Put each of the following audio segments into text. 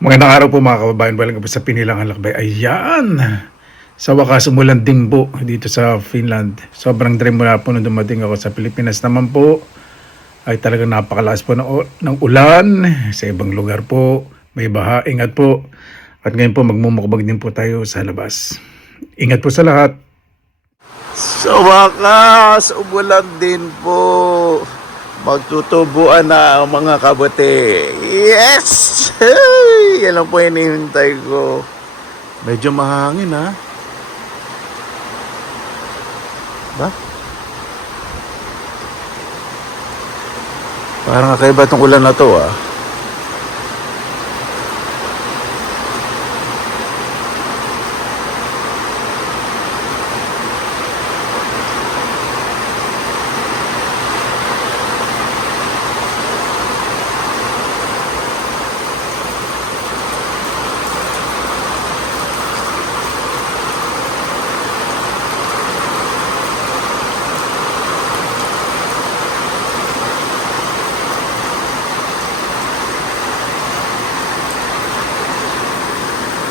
Magandang araw po mga kababayan, welcome po sa Pinilang Lakbay. Ayan! Sa wakas, umulan din po dito sa Finland. Sobrang dream mula po nung dumating ako sa Pilipinas naman po. Ay talagang napakalakas po ng ulan. Sa ibang lugar po, may baha. Ingat po. At ngayon po, magmumukbang din po tayo sa labas. Ingat po sa lahat. Sa wakas, umulan din po. Magtutubuan na ang mga kabote. Yes! Hey! Yan lang po hinihintay ko. Medyo mahangin ha. Ba? Parang kakaiba itong ulan na to ah.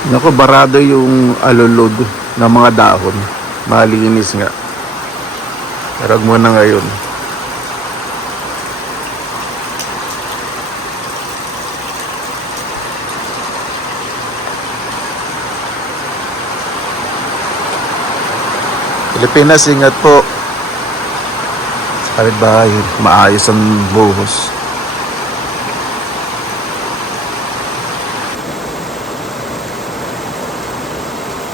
Naku, barado yung alulod ng mga dahon. Malinis nga. Tarag mo na ngayon. Pilipinas, ingat po. Kahit bahay, maayos ang buhos.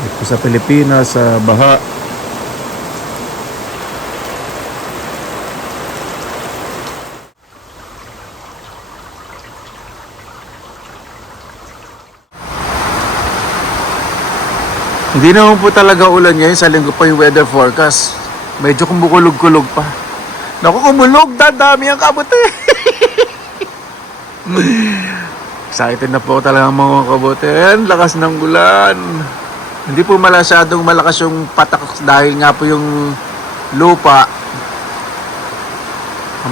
Dito sa Pilipinas, sa baha. Hindi naman po talaga ulan ngayon, sa linggo pa yung weather forecast. Medyo kumukulog-kulog pa. Naku, kumulog, dadami ang kabote. Excited na po talaga ang mga kabote. Ayan, lakas ng ulan. Hindi po masyadong malakas yung patak dahil nga po yung lupa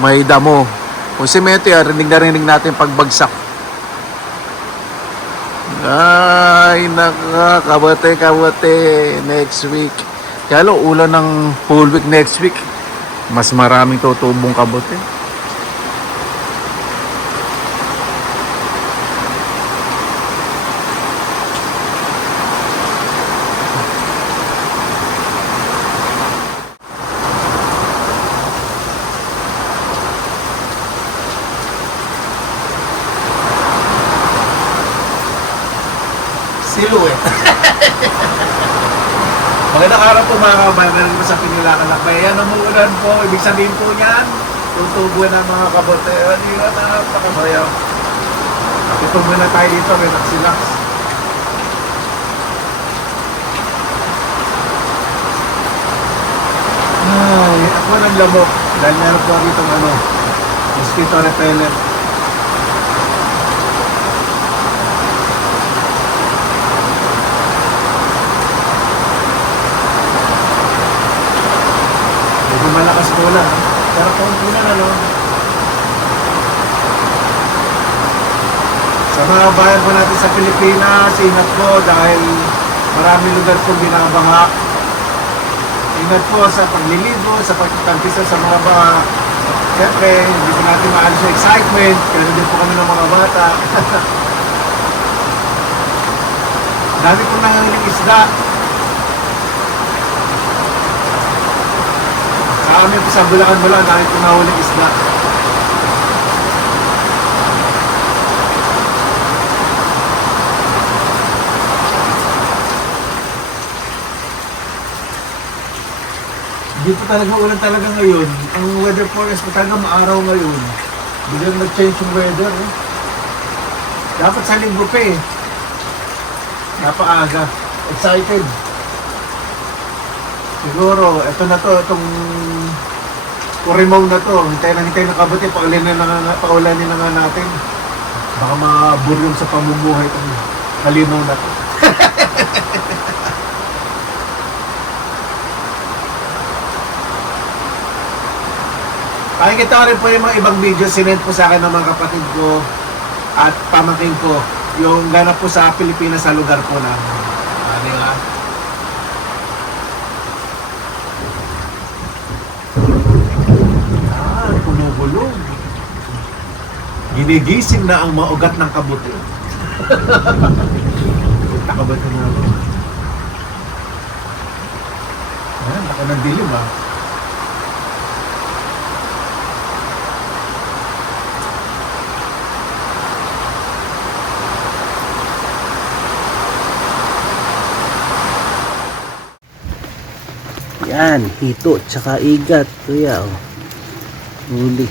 may damo. Kung semento yan, rinig na rinig natin pagbagsak. Ay, nakakabote next week. Kaya lo, ulan ng whole week next week. Mas maraming tutubong kabote. Silhouette. Magandang araw po mga kababayan ko sa Pinilang Lakbay. Yan ang umuulan po. Ibig sabihin po niyan, tutubuan ng mga kabote. Hindi na napakabayaw. Ito muna tayo dito, relax. Ay, ako ng lamok. Dahil meron po dito mosquito repellent. Malakas po lang. Pero kung po na sa mga bayan po natin sa Pilipinas, ingat po dahil maraming lugar po binabaha. Ingat po sa pagliligo, sa pagtitagpisa sa mga baha. Siyempre, hindi po natin maalis yung excitement, pero din po kami ng mga bata. Dami po nangangiling isda. Kami po sa Bulacan dahil po nahuling isda. Dito talaga ulan talaga ngayon. Ang weather forecast po talaga maaraw ngayon. Biglang nag-change yung weather. Dapat sa linggo pa eh. Napaaga. Excited. Siguro, ito na to, itong Kurimaw na to. Hintay na kabuti, paulanin na nga natin. Baka maburyong sa pamumuhay itong halimaw na to. Pakikita ko rin po yung mga ibang video sinend po sa akin ng mga kapatid ko at pamangkin ko. yung ganap po sa Pilipinas sa lugar po namin. Di ba? Pumubulong. Ginigising na ang maugat ng kabuti. Nakabuti na ako. Ayan, baka ng dilim ah. Yan, hito, tsaka igat. Kuya, oh. Huli.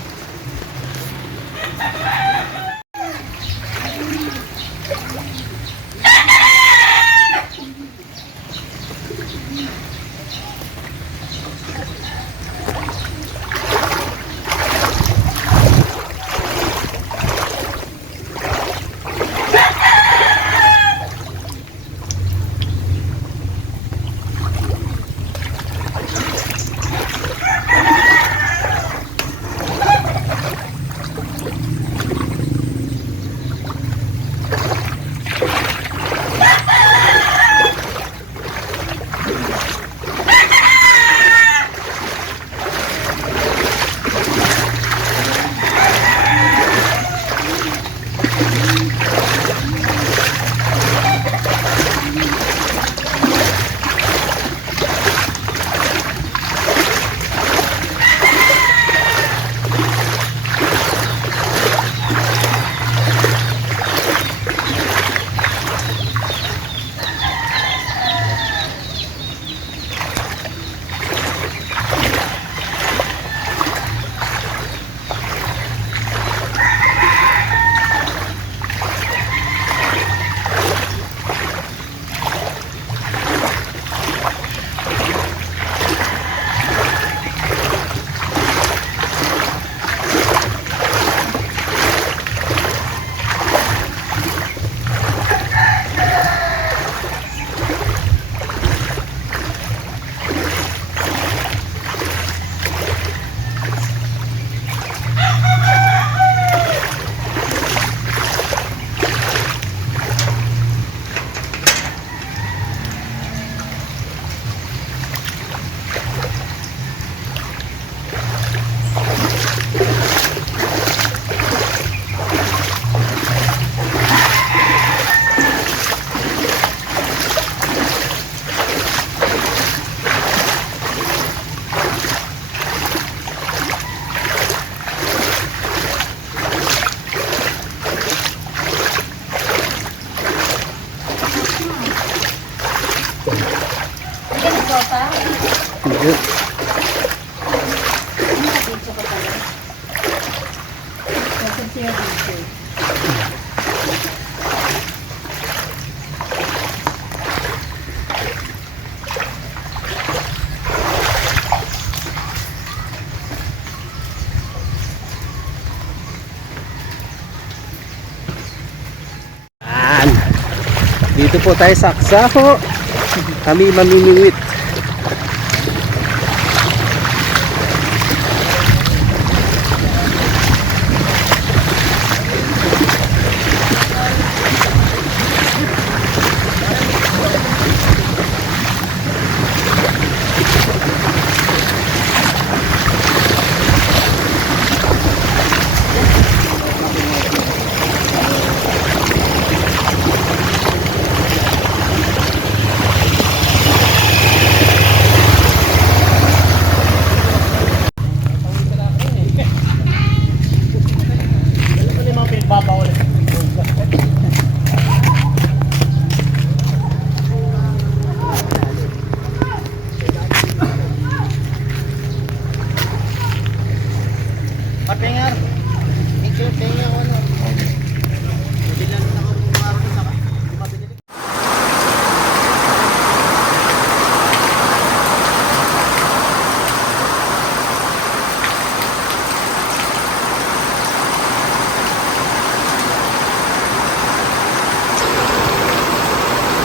Yan. Dito po tayo sa Aksaho. Kami mamimiwit.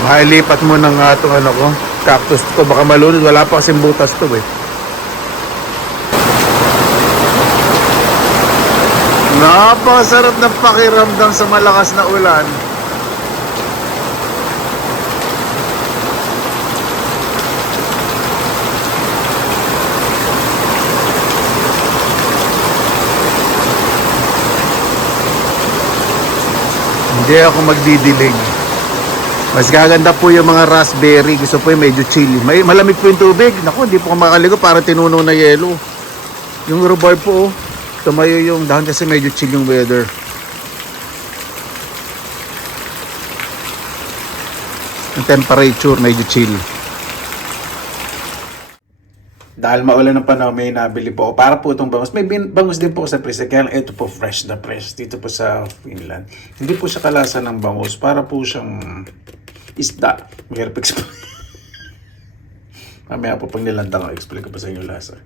Mailipat mo ng itong ano ko, cactus ko, baka malunod, wala pa kasing butas to eh. Napakasarap ng pakiramdam sa malakas na ulan. Hindi ako magdidilig. Mas gaganda po yung mga raspberry. Gusto po yung medyo chilly. Malamig po yung tubig. Naku, hindi po ako makaligo. Parang tinunaw na yelo. Yung rhubarb po, tumayo yung dahon kasi medyo chill yung weather. Yung temperature, medyo chill. Dahil maulan ng panahon, may nabili po. Para po itong bangus. May bangus din po sa freezer. Kaya lang ito po fresh na fresh. Dito po sa Finland. Hindi po siya kalasa ng bangus. Para po siyang isda. Mahirap explain. Mamaya po pag nilanda ko, explain ko pa sa inyo lasa.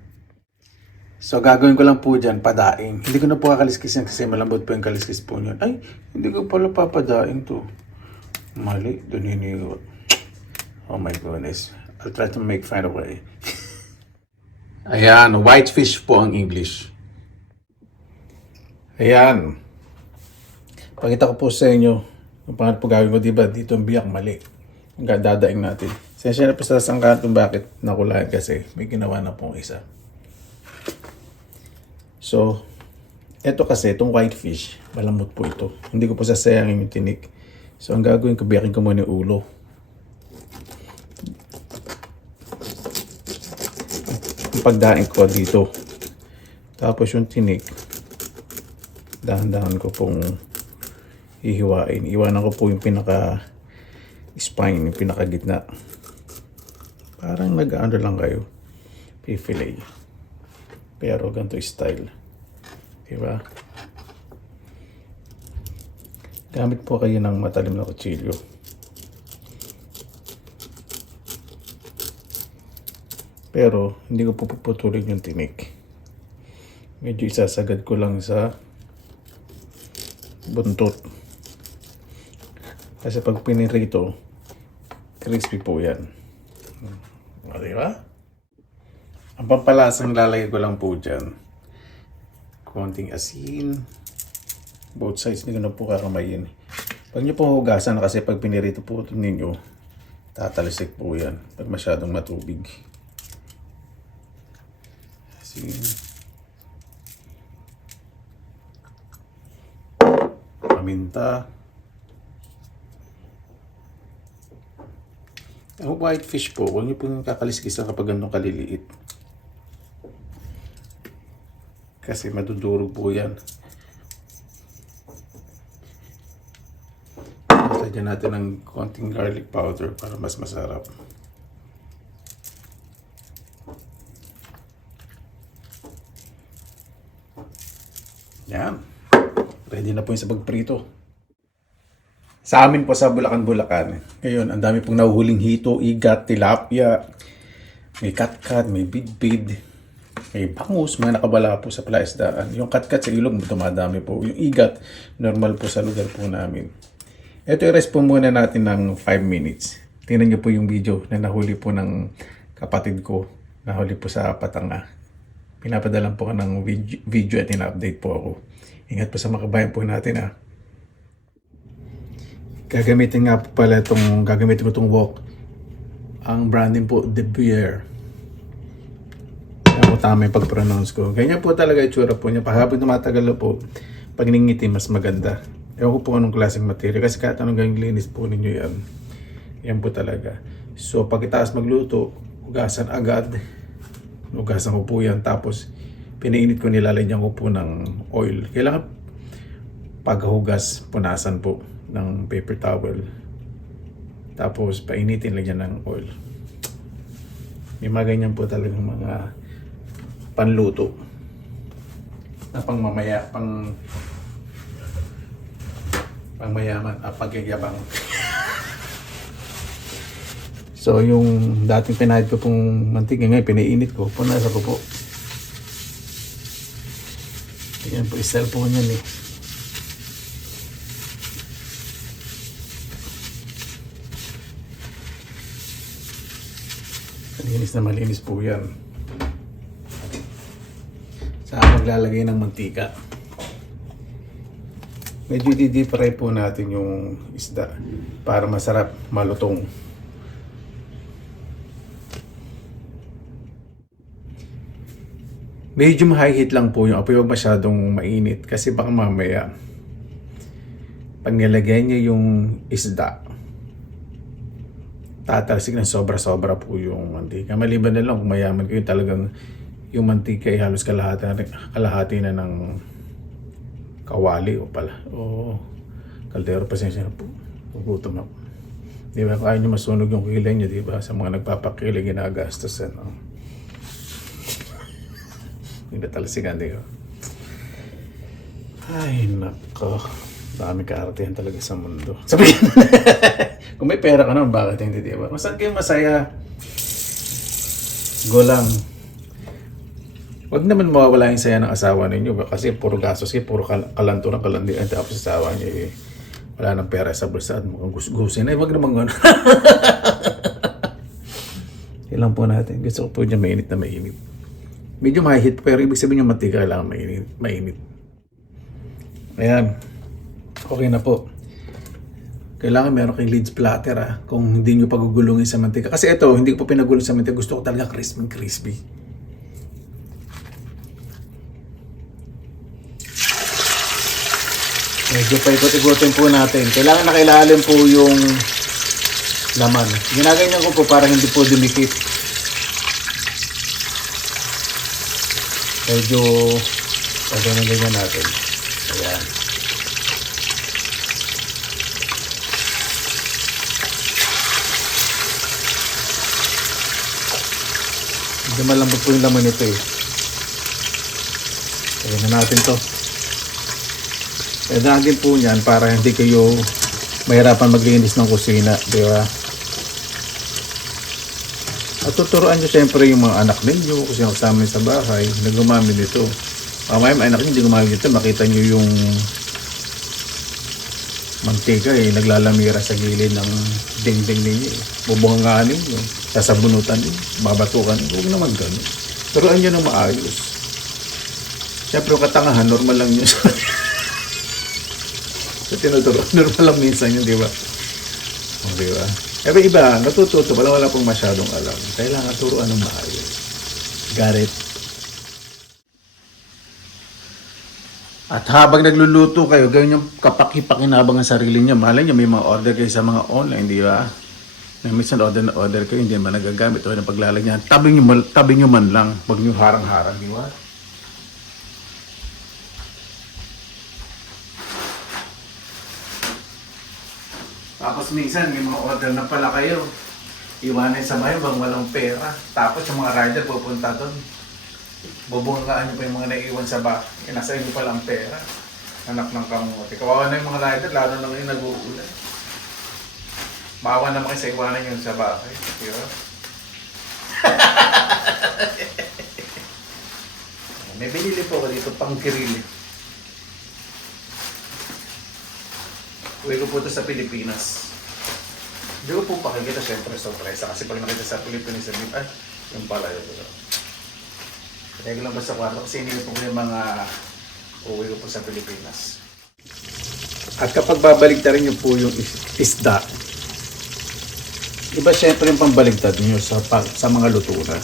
So gagawin ko lang po dyan, padaing. Hindi ko na po kakaliskisin kasi malambot po yung kaliskis po nyo. Ay, hindi ko pala papadaing to. Mali, dun hinigot. Oh my goodness. I'll try to find a way. Ayan, whitefish po ang English. Ayan. Pakita ko po sa inyo kung paano po gawin ko, diba? Dito ang biyak, mali. Ang dadaing natin. Sensya na po sa sangkaan kung bakit nakulayan kasi may ginawa na pong isa. So, eto kasi, itong whitefish, malamot po ito. Hindi ko po sasayangin yung tinik. So, ang gagawin ko, biyakin ko muna yung ulo. Yung pagdaing ko dito. Tapos yung tinik, dahan-dahan ko pong hihiwain. Iwanan ko po yung pinaka-spine, yung pinaka-gitna. Parang nag-ano lang kayo. Pifilet. Pero ganito style. Diba? Gamit po kayo ng matalim na kutsilyo. Pero hindi ko po puputulin yung tinik. Medyo isasagad ko lang sa buntot. Kasi pag pinirito, crispy po yan. O, diba? Ang pampalasang lalagay ko lang po dyan. Konting asin. Both sides, hindi ko na po kakamayin. Pag nyo po hugasan na kasi pag pinirito po ninyo, tatalisik po yan. Pag masyadong matubig. Asin. Paminta. Ang whitefish po, huwag nyo po kakaliskisan kapag ganun kaliliit. Kasi madudurog po yan. Lagyan natin ng konting garlic powder para mas masarap. Yan. Ready na po yung sa pagprito. Sa amin po sa Bulacan. Ngayon, ang dami pong nahuhuling hito, igat, tilapia, may katkat, may bidbid, may bangus, mga nakabala po sa palaisdaan. Yung katkat sa ilog, dumadami po. Yung igat, normal po sa lugar po namin. Ito, i-rest po muna natin ng 5 minutes. Tingnan niyo po yung video na nahuli po ng kapatid ko. Nahuli po sa Patanga. Pinapadalan po ko ng video at ina-update po ako. Ingat po sa mga kabayan po natin ha. Gagamitin ko itong wok. Ang branding po, De Beer. Ako tama yung pag-pronounce ko. Ganyan po talaga itsura po niya. Paghabang tumatagal po, pag ningiti mas maganda. Ewan ko po anong klaseng material. Kasi kahit anong gawing linis po ninyo yan. Yan po talaga. So pagkatapos magluto, hugasan agad. Hugasan ko po yan. Tapos pinainit ko, nilalagyan ko po ng oil. Kailangan paghugas, punasan po ng paper towel. Tapos painitin, lagyan ng oil. May mga ganyan po talagang mga panluto na pangmamaya, pangmayaman, pagyayabang. So yung dating pinahid ko pong mantika ngayon, pinainit ko, punasan ko po. Ayan po, isel po niyan eh. Malinis na malinis po yan. Saan maglalagay ng mantika. Medyo di-deep fry po natin yung isda para masarap, malutong. Medyo high heat lang po yung apoy, huwag masyadong mainit kasi baka mamaya pag nilagay niyo yung isda, tatalsik ng sobra-sobra po yung mantika. Maliban na lang kung mayaman kayo, talagang yung mantika ay halos kalahati na ng kawali o pala. O kaldero, pasensya na po. Gugutom ako. Di ba? Kaya nyo masunog yung kilay nyo, di ba? Sa mga nagpapakilay, ginagastos. Ano? Hindi talsikan, di ba? Ay, nako. Dami kaartihan talaga sa mundo. Sabihin, kung may pera ka naman, bakit hindi, di ba? Masan kayo masaya? Go lang. Huwag naman mawawala yung saya ng asawa ninyo ba? Kasi puro gastos kayo, puro kalanturan, kalandian. Tapos sa asawa niyo, eh, wala nang pera sa bulsa at mukhang gusin. Ay, wag naman gano'n. Ilang po natin. Gusto ko po dyan mainit na mainit. Medyo mahihit pero ibig sabihin yung mantika kailangan mainit. Ayan. Okay na po. Kailangan meron kayong lead splatter kung hindi nyo pagugulungin sa mantika. Kasi ito, hindi ko pa pinagulong sa mantika. Gusto ko talaga crispy. Medyo paikot-ikotin po natin. Kailangan nakailalim po yung laman. Ginaganyan ko po para hindi po dumikit. Medyo ganyan natin. Ayan. Medyo malambot po yung laman nito eh. Ayan na natin to. Kailangan po niyan para hindi kayo mahirapan maglinis ng kusina, di ba? At tuturuan nyo siyempre yung mga anak ninyo kasi kasama sa bahay na gumamit nito. Mamaya may anak nyo hindi gumamit nito, makita nyo yung mantika naglalamira sa gilid ng dingding ninyo. Bubungan ninyo, sasabunutan ninyo, babatukan ninyo. Huwag naman ganun. Turuan nyo ng maayos. Siyempre yung katangahan, normal lang nyo sa tinuturo. Normal lang minsan yun, di ba? O, di ba? Iba, natututo, wala pong masyadong alam. Kailangan turuan ng maayos. Got it? At habang nagluluto kayo, gawin yung kapakipakinabang ang sarili niyo. Malay niyo, may mga order kayo sa mga online, di ba? Na minsan order kayo, hindi naman nagagamit o ng paglalagyan. Tabi niyo man lang. Huwag niyo harang-harang, di ba? Tapos minsan, may mga order na pala kayo. Iwanan sa bahay bang walang pera. Tapos yung mga rider pupunta doon. Bubungkaan nyo pa yung mga naiwan sa bahay. Nasa inyo pala ang pera. Anak ng kamote. Kawawa na yung mga rider, lalo na ngayon nag-uulan. Maawa naman kayo sa iwanan yun sa bahay. Diba? May binili po ako dito, pang kirili. Uwi ko po ito sa Pilipinas. Hindi ko po pakikita siyempre sorpresa kasi pag nakita sa Pilipinas sabihin, ay, yung pala yun. Kaya lang ba sa kwarto kasi hindi po yung mga uwi ko po sa Pilipinas. At kapag babaligtarin niyo po yung isda, iba siyempre yung pambaligtad niyo sa mga luto na.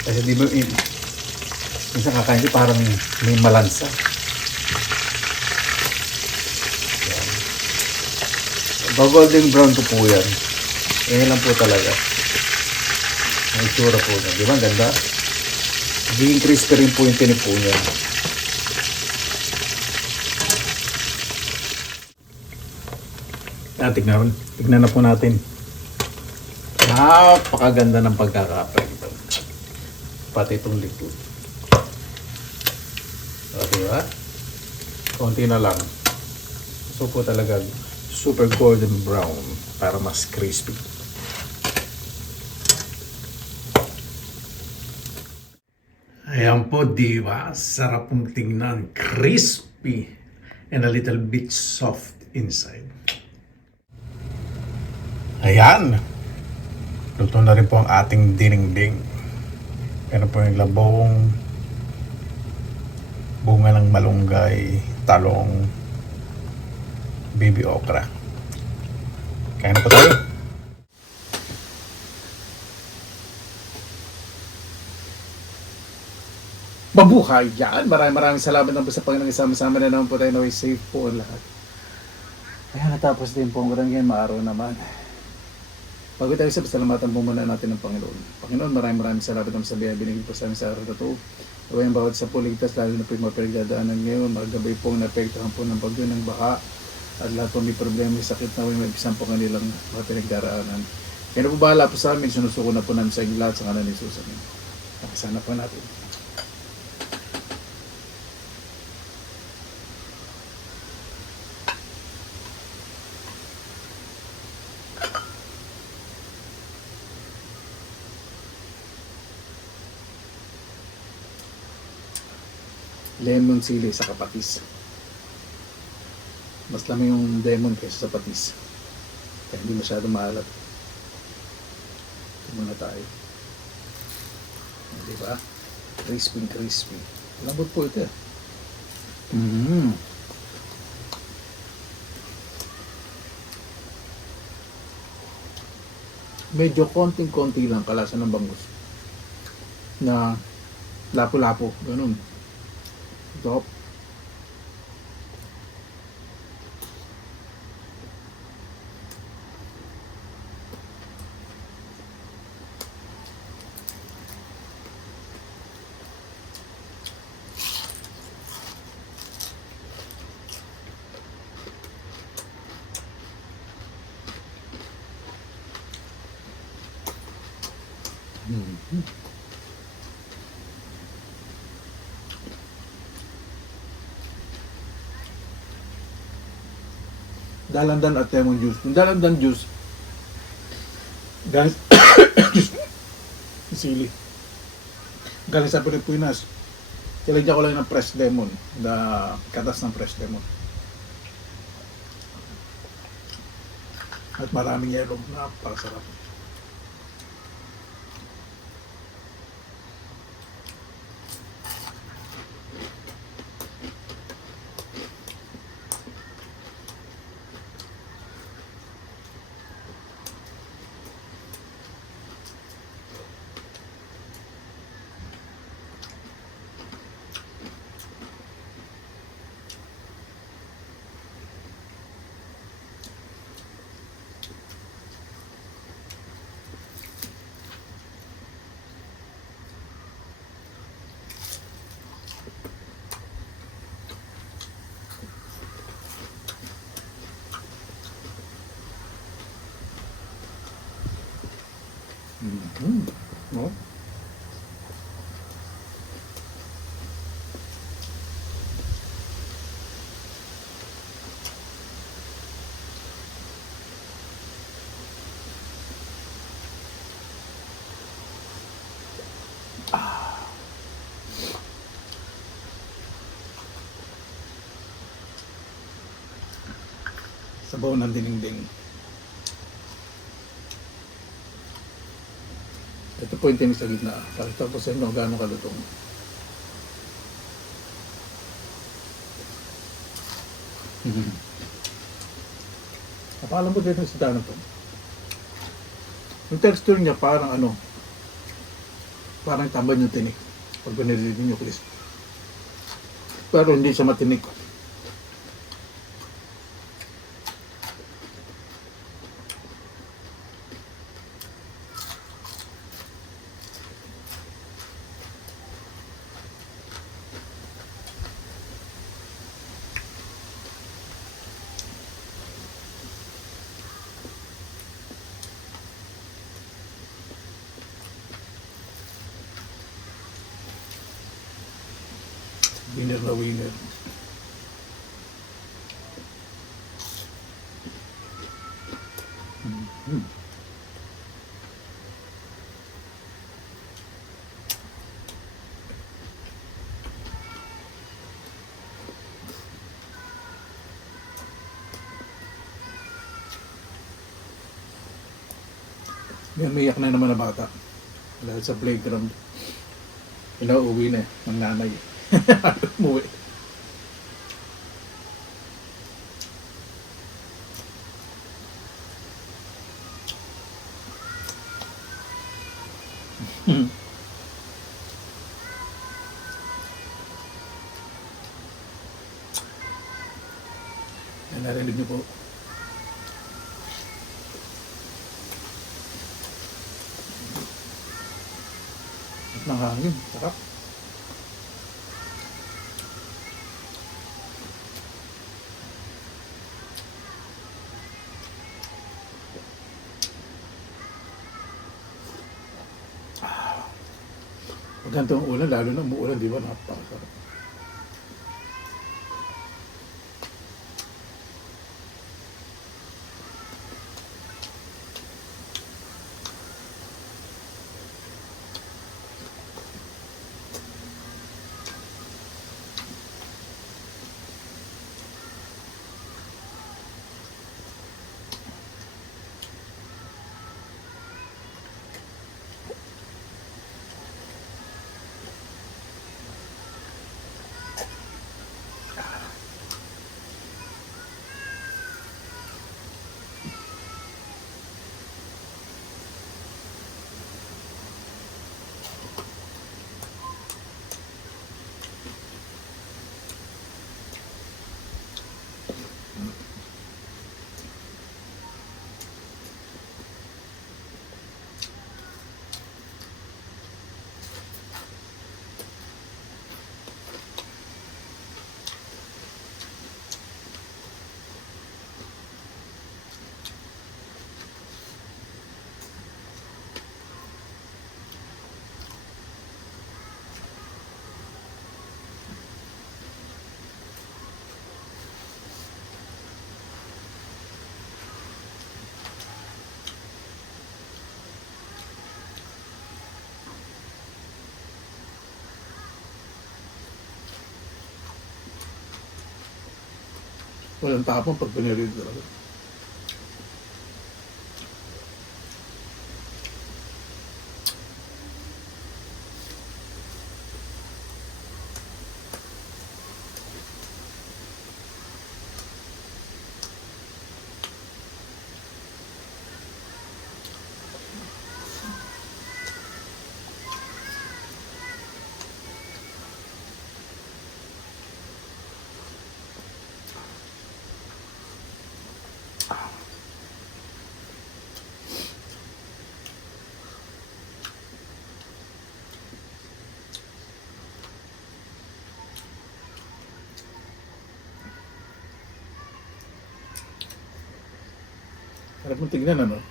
Kasi di ba, minsan kakain parang may malansa. Golden brown ko po yan. Yan lang po talaga. Ang itsura po niya. Di ba? Ganda. Magiging crispy rin po yung tinipo niya. Tignan na po natin. Napakaganda ng pagkakapay ito. Pati itong liquid. O, diba? Konti na lang. So po talaga super golden brown para mas crispy. Ayan po, diba? Sarap pong tingnan. Crispy and a little bit soft inside. Ayan. Luto na rin po ang ating dinding. Yan po yung labong, bunga ng malunggay, talong, baby okra. Kaya na po tayo. mabuhay. Yan, maraming salamat na po sa Panginoon. Sama-sama na naman po tayo na way safe po ang lahat. Ayan, natapos din po ang yan, maaraw naman. Bago tayo sa pasalamatan po muna natin ng Panginoon. Panginoon, maraming salamat naman sa biyaya binigay po sa amin sa araw na ito. Gawin ang bawat sa puligtas, lalo na po yung mga pinagdadaanan ngayon. Magabay po naapektuhan po ng bagyo ng baha. At lahat po may problema, may sakit na may ibisan po kanilang mga pinagdaraanan. Kaya na po bahala po sa amin, sinusuko na po namin sa inyo lahat sa kanan ni Jesus. Amen. Nakasana po natin. Lemon sili sa kapatis. Mas lamang yung lemon kaysa sa patis. Kaya hindi masyado maalat. Ito muna tayo. Diba? Crispy. Lambot po ito. Medyo konting-konti lang kalasa ng bangus. Na lapo-lapo. Ganun. Top. Dalandan at lemon juice. Yung dalandan juice, guys, sili. Galing sa Pilipinas. Kilagyan ko lang ng fresh lemon. Katas ng fresh lemon. At maraming yelo. Napakasarap. No? Sabaw ng dinding. Ito po yung tinis sa gitna. Pakita po sa inyo kung gaano kalutong. Napakalam po dito sa dano po. Yung texture niya parang parang tambay yung tinik. Pag binililid nyo crisp. Pero hindi siya matinik. Winner na winner. May umiyak na naman na bata. Dahil sa playground. Pinauwi na ng nanay. Umuwi. Narinig niyo po. Ng hangin. Sarap. Pag ganito ang ulan, lalo na umuulan, di ba? Napakasarap. Walang tapang pag pinirito talaga. Harap mo tingnan, ano?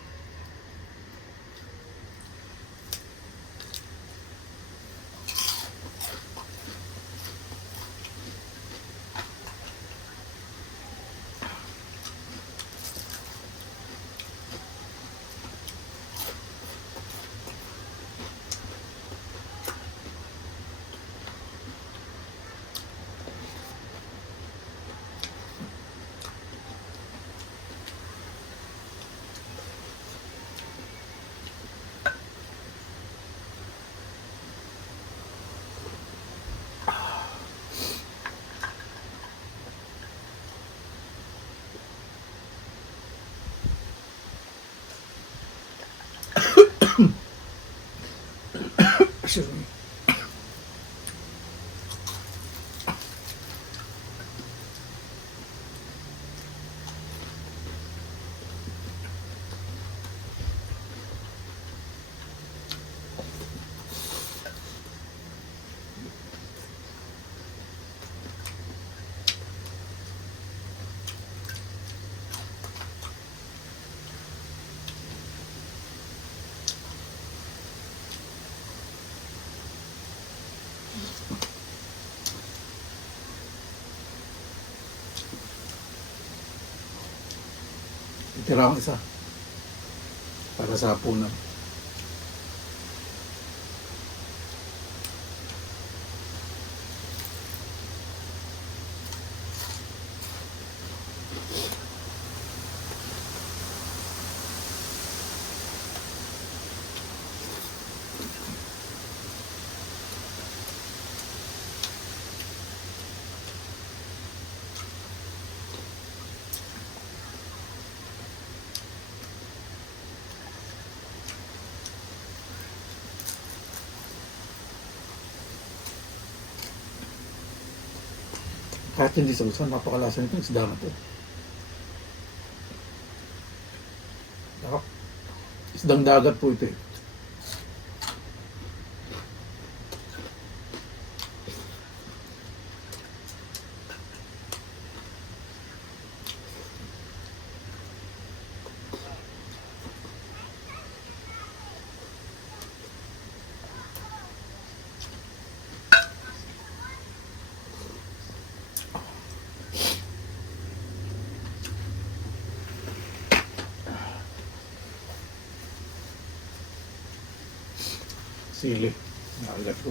Excuse me. Itira akong isa para sa hapunan. Kahit hindi sausan, napakalasa nito yung isda na to. Sarap. Isdang dagat po ito eh. Sili. Nakagat ko.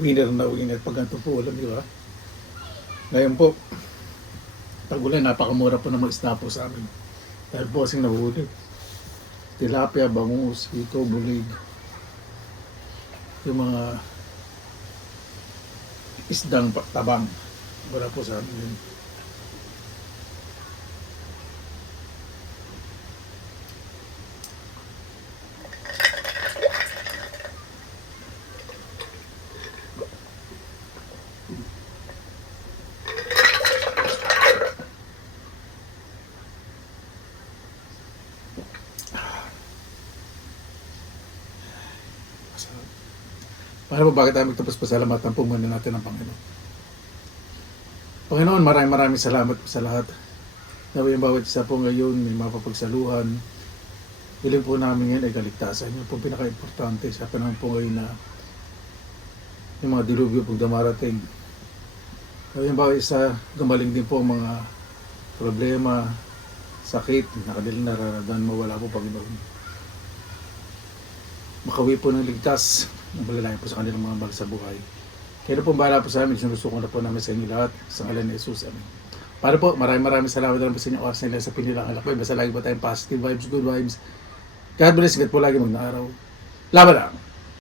Winner na winner pag ganito po ulam, di ba? Ngayon po, tagulan, napakamura po ng mga isda po sa amin. Dahil po kasing nahuli. Tilapia, bangus, hito, bulig. Yung mga isdang tabang. Wala po sa amin yun. Para po bakit tayo magtapos pasalamatan po muna natin ang Panginoon. Panginoon, maraming salamat po sa lahat. Naway ang bawat isa po ngayon may mapapagsaluhan. Biling po namin ngayon ay kaligtasan. Yun po pinaka-importante sa panahon po ngayon na yung mga dilubyo pong dumarating. Naway ang bawat isa, gumaling din po ang mga problema, sakit, na kanilang nararamdaman, mawala po Panginoon. Makawi po ng ligtas, nabalalayan po sa kanilang mga mahal sa buhay. Kaya po bahala po sa amin, sinusuko na po namin sa inyo lahat, sa ngalan ni Jesus. Amen. Para po, maraming salamat na po sa inyo oras nila sa Pinilang Alakbay. Basta lagi po tayong positive vibes, good vibes. God bless, ingat po lagi, magandang araw. Laban lang!